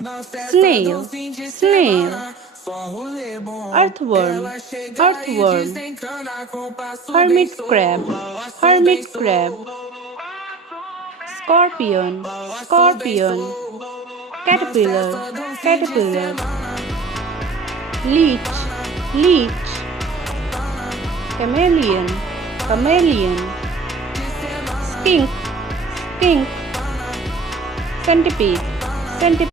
snail, snail, earthworm, earthworm, hermit crab, hermit crab, scorpion, scorpion, caterpillar, caterpillar, leech, leech, chameleon, chameleon, skink, skink, centipede, centipede.